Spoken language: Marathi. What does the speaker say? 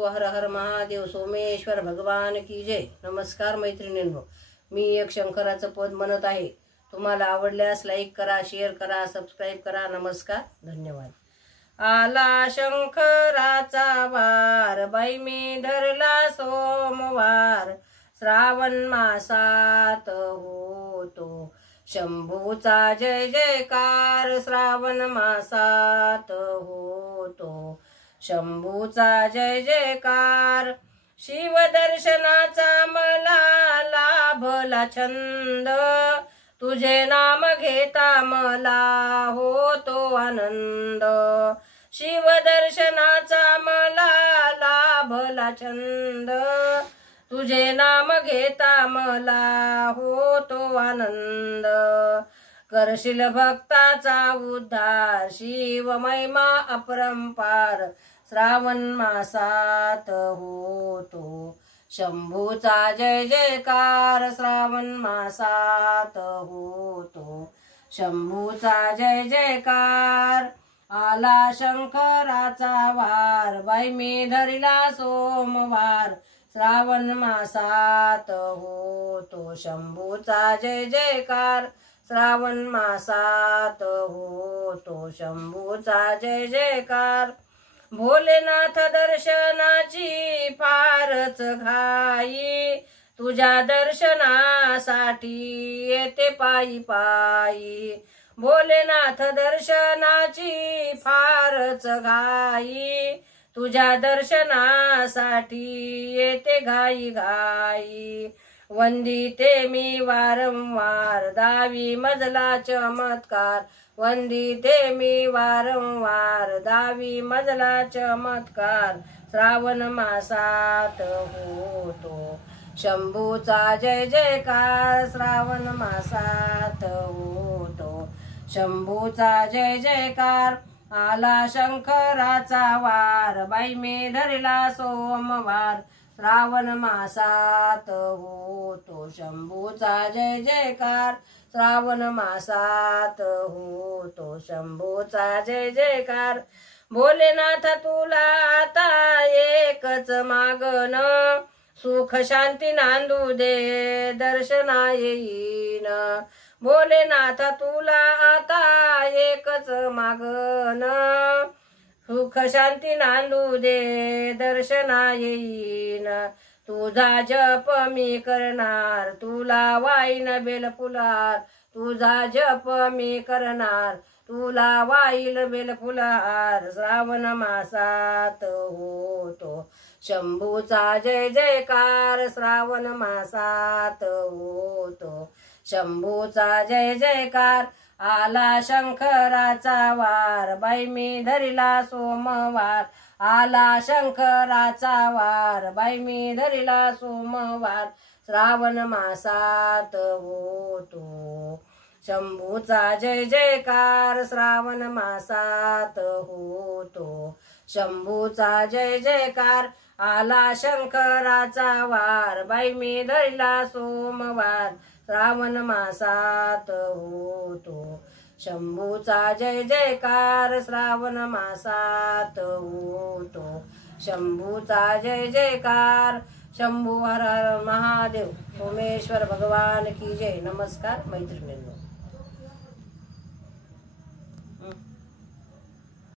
शंभू हर हर महादेव सोमेश्वर भगवान की जय। नमस्कार मैत्रिणींनो, मी एक शंकराचं पद म्हणत आहे। तुम्हाला आवडल्यास लाईक करा, शेअर करा, सबस्क्राइब करा। नमस्कार, धन्यवाद। आला शंकराचा वार, बाई मी धरला सोमवार, श्रावण मासात होतो शंभूचा जय जयकार, श्रावण मासात होतो शंभूचा जय जयकार। शिव दर्शनाचा मला लाभला छंद, तुझे नाम घेता मला होतो आनंद। शिव दर्शनाचा मला लाभला छंद, तुझे नाम घेता मला होतो आनंद। करशील भक्ताचा उद्धार, शिव महिमा अपरंपार, श्रावण मासात होतो शंभूचा जय जयकार, श्रावण मासात होतो शंभूचा जय जयकार। आला शंकराचा वार, बाई मी धरिला सोमवार, श्रावण मासात होतो शंभूचा जय जयकार, श्रावण मासात होतो शंभूचा जय जयकार। भोलेनाथ दर्शनाची फारच घाई, तुझ्या दर्शनासाठी येते पायी पायी। भोलेनाथ दर्शनाची फारच घाई, तुझ्या दर्शनासाठी येते घाई घाई। वंदिते मी वारंवार, दावी मजला चमत्कार, वंदिते मी वारंवार, दावी मजला चमत्कार। श्रावण मासात होतो शंभूचा जय जयकार, श्रावण मासात होतो शंभूचा जय जयकार। आला शंकराचा वार, बाई मी धरला सोमवार, श्रावण मासात होतो शंभूचा जय जयकार, श्रावण मासात होतो शंभूचा जय जयकार। भोलेनाथ तुला आता एकच मागन, सुख शांती नांदू दे दर्शना येईन। भोलेनाथ तुला आता एकच मागन, सुख शांती नांदू दे दर्शना येईन। तुझा जप मी करणार, तुला वाईन बेल फुलार, तुझा जप मी करणार, तुला वाईल बेल फुलार। श्रावण मासात होतो शंभूचा जय जयकार, श्रावण मासात होतो शंभूचा जय जयकार। आला शंकराचा वार, बाई मी धरिला सोमवार, आला शंकराचा वार, बाई मी धरिला सोमवार, श्रावण मासात होतो शंभूचा जय जयकार, श्रावण मासात होतो शंभूचा जय जयकार। आला शंकराचा वार, बाई मी धरिला सोमवार, श्रावण मासात होतो शंभूचा जय जयकार, श्रावण मासात होतो शंभूचा जय जयकार। शंभू हर हर महादेव सोमेश्वर भगवान की जय। नमस्कार मैत्रिणींनो।